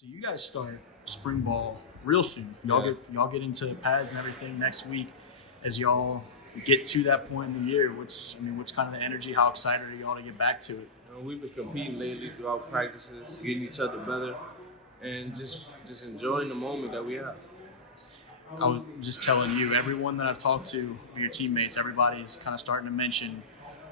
So you guys start spring ball real soon. Y'all get into pads and everything next week. As y'all get to that point in the year, what's kind of the energy? How excited are y'all to get back to it? We've been competing lately throughout practices, getting each other better, and just enjoying the moment that we have. I was just telling you, everyone that I've talked to, your teammates, everybody's kind of starting to mention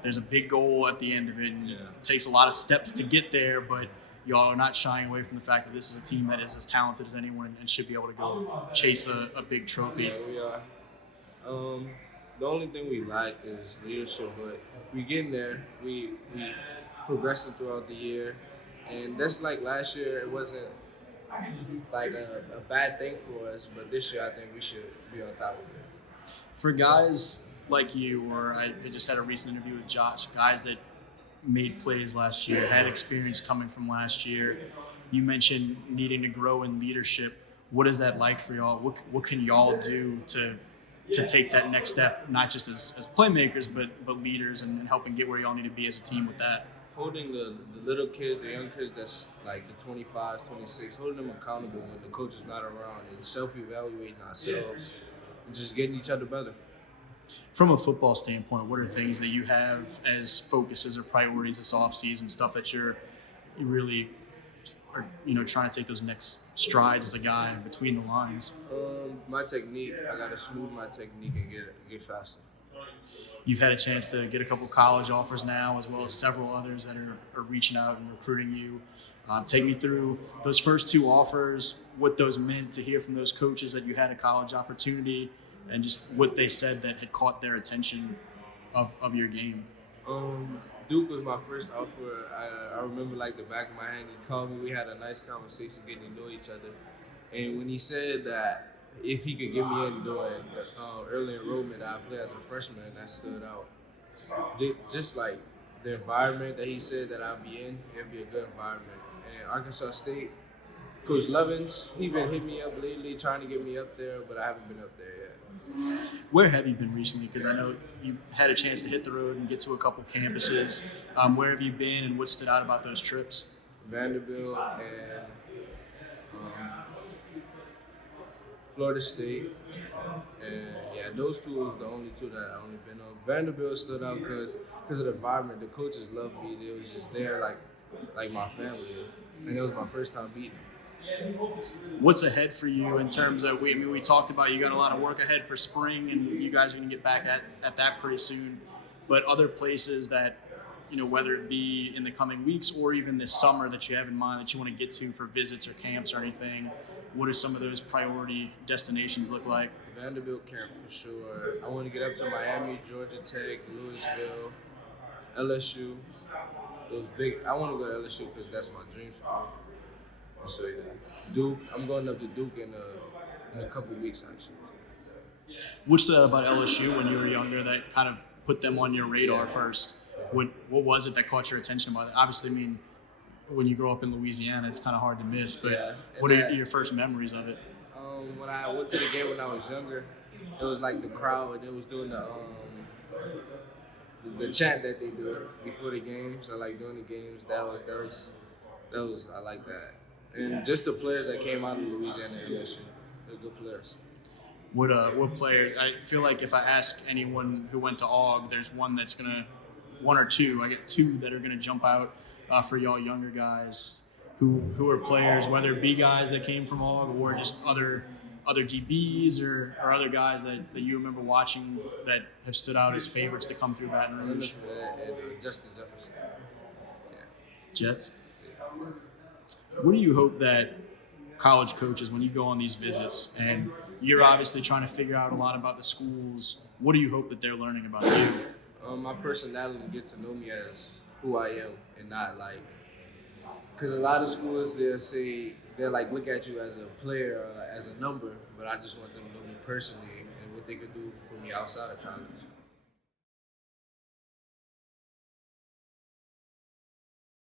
there's a big goal at the end of it, and it takes a lot of steps to get there, but y'all are not shying away from the fact that this is a team that is as talented as anyone and should be able to go chase a big trophy. Yeah, we are. The only thing we lack is leadership, but we getting there. We progressing throughout the year, and that's like last year. It wasn't like a bad thing for us, but this year I think we should be on top of it. For guys like you, or I just had a recent interview with Josh, guys that made plays last year, had experience coming from last year. You mentioned needing to grow in leadership. What is that like for y'all? What can y'all do to take that next step, not just as playmakers, but leaders, and helping get where y'all need to be as a team with that? Holding the little kids, the young kids that's like the 25s, 26, holding them accountable when the coach is not around, and self-evaluating ourselves and just getting each other better. From a football standpoint, what are things that you have as focuses or priorities this offseason, stuff that you really are trying to take those next strides as a guy between the lines? My technique, I got to smooth my technique and get faster. You've had a chance to get a couple college offers now, as well as several others that are reaching out and recruiting you. Take me through those first two offers, what those meant to hear from those coaches that you had a college opportunity, and just what they said that had caught their attention of your game. Duke was my first offer. I remember like the back of my hand. He called me. We had a nice conversation, getting to know each other. And when he said that if he could get me in doing early enrollment, I'd play as a freshman, that stood out. Just like the environment that he said that I'd be in, it'd be a good environment. And Arkansas State, Coach Levins, he been hitting me up lately, trying to get me up there, but I haven't been up there yet. Where have you been recently? Because I know you had a chance to hit the road and get to a couple campuses. Where have you been, and what stood out about those trips? Vanderbilt and Florida State. And yeah, those two was the only two that I only been on. Vanderbilt stood out because of the environment. The coaches loved me. They was just there like my family. And it was my first time beating them. What's ahead for you in terms of, we talked about you got a lot of work ahead for spring, and you guys are going to get back at that pretty soon, but other places that, whether it be in the coming weeks or even this summer that you have in mind that you want to get to for visits or camps or anything, what do some of those priority destinations look like? Vanderbilt camp for sure. I want to get up to Miami, Georgia Tech, Louisville, LSU. Those big. I want to go to LSU because that's my dream school. So yeah, Duke. I'm going up to Duke in a couple weeks actually. What stood out about LSU when you were younger that kind of put them on your radar first? What was it that caught your attention about it? Obviously, when you grow up in Louisiana, it's kind of hard to miss. But what are your first memories of it? When I went to the game when I was younger, it was like the crowd, and it was doing the chant that they do before the games. I like doing the games. That was I like that. And just the players that came out of Louisiana and LSU, they're good players. What players? I feel like if I ask anyone who went to Aug, there's one or two. I get two that are gonna jump out for y'all younger guys who are players, whether it be guys that came from Aug or just other DBs or other guys that you remember watching that have stood out as favorites to come through Baton Rouge. And Justin Jefferson. Yeah. Jets. What do you hope that college coaches, when you go on these visits, and you're obviously trying to figure out a lot about the schools, what do you hope that they're learning about you? My personality, get to know me as who I am, and not like, because a lot of schools they'll like look at you as a player or as a number, but I just want them to know me personally and what they could do for me outside of college.